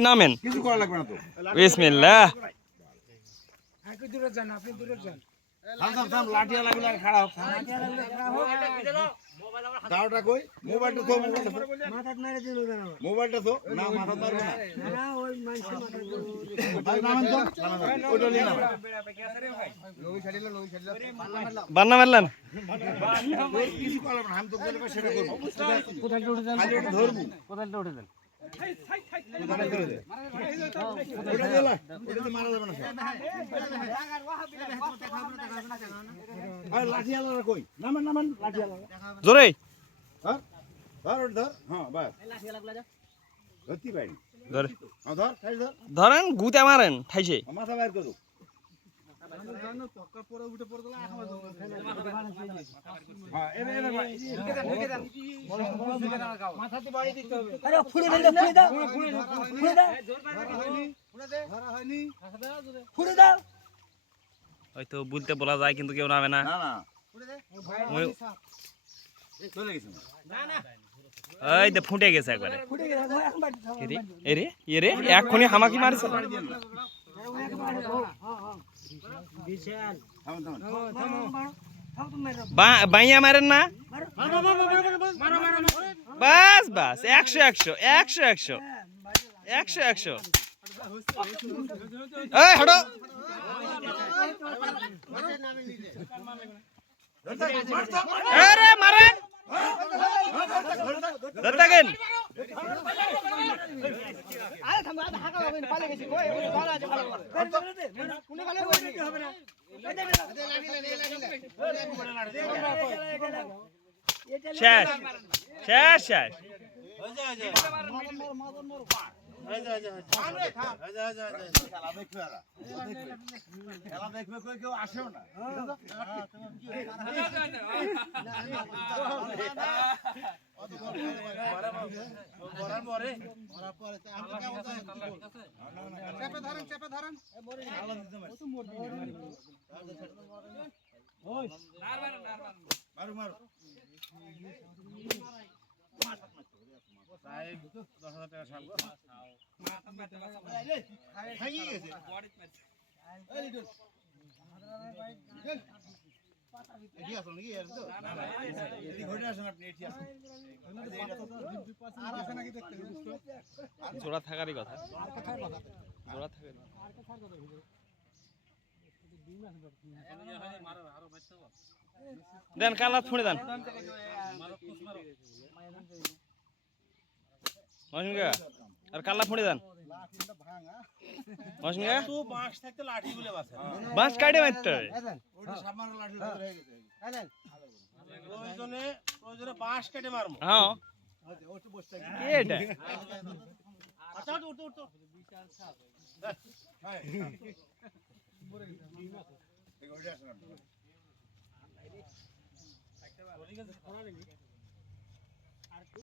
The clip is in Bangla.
নামেন কিছু করা লাগবে না তো। বিসমিল্লাহ। আপনি দূরে যান, আপনি দূরে যান। থাম লাঠিয়া লাগলে খাড়া হোক। দাওটা কই মোবাইলটা তো মাথা মেরে দিল না। মোবাইলটা তো না মাথা মারবে না না ওই মানুষ মাথা ভাই নামেন তো ওটা নিয়ে নাও বান্না মারলেন কিছু করা লাগবে না আমি তো যেটা কই সেটা করব কোথায় উঠে যান, খালি ওটা ধরবো কোথায় উঠে যান। ওটা ধরে দে ওটা দিলা ওটা তো মারা যাবে না আর লাঠিয়ালা কই নামেন নামেন লাঠিয়ালা জোরে ধর ধর ওটা ধর হ্যাঁ বাস ধরতি পারি ধরে হ্যাঁ ধর খাই ধর ধরেন গুতে মারেন ঠাইছে মাথা বাইর করো হ্যাঁ এবে এবে ভাই মাথাতে বাড়ি দিতে হবে। আরে ফুলে দাও, ফুলে দাও, ফুলে দাও, ফুলে দাও, ধরা হয়নি ফুলে দাও। হয়তো বলতে বলা যায় কিন্তু কেউ নামে না না না ওই- চলে গেছে এই দে ফুটে গেছে একবারে ফুটে গেছে, এখন বাড়ি দাও। এরে এরে এরে এক্ষুনি হামাকি মারিছে বিশাল। থাম থাম থাম তুমি মেরো। বাইয়া মারেন না বাস বাস 100 100 100 100 100 100 এই হটো আরে মারেন ধরতেন আরে থাম, আরে হাকা লাগবে না, পালে গেছি কই ওই ভালো আছে ভালো কোনে ভালো হবে না। শেষ শেষ শেষ খেলা দেখবে কই কেউ আসেও না চেপে ধরেন মারু মারু জোড়া থাকারই কথা জোড়া থাকার দেন কালা ফুঁড়ে দেন মশিনগা আর কালা ফুঁড়ে দেন মশিনগা বাঁশ কাটে মারতে হবে হ্যাঁ কি এটা ওটা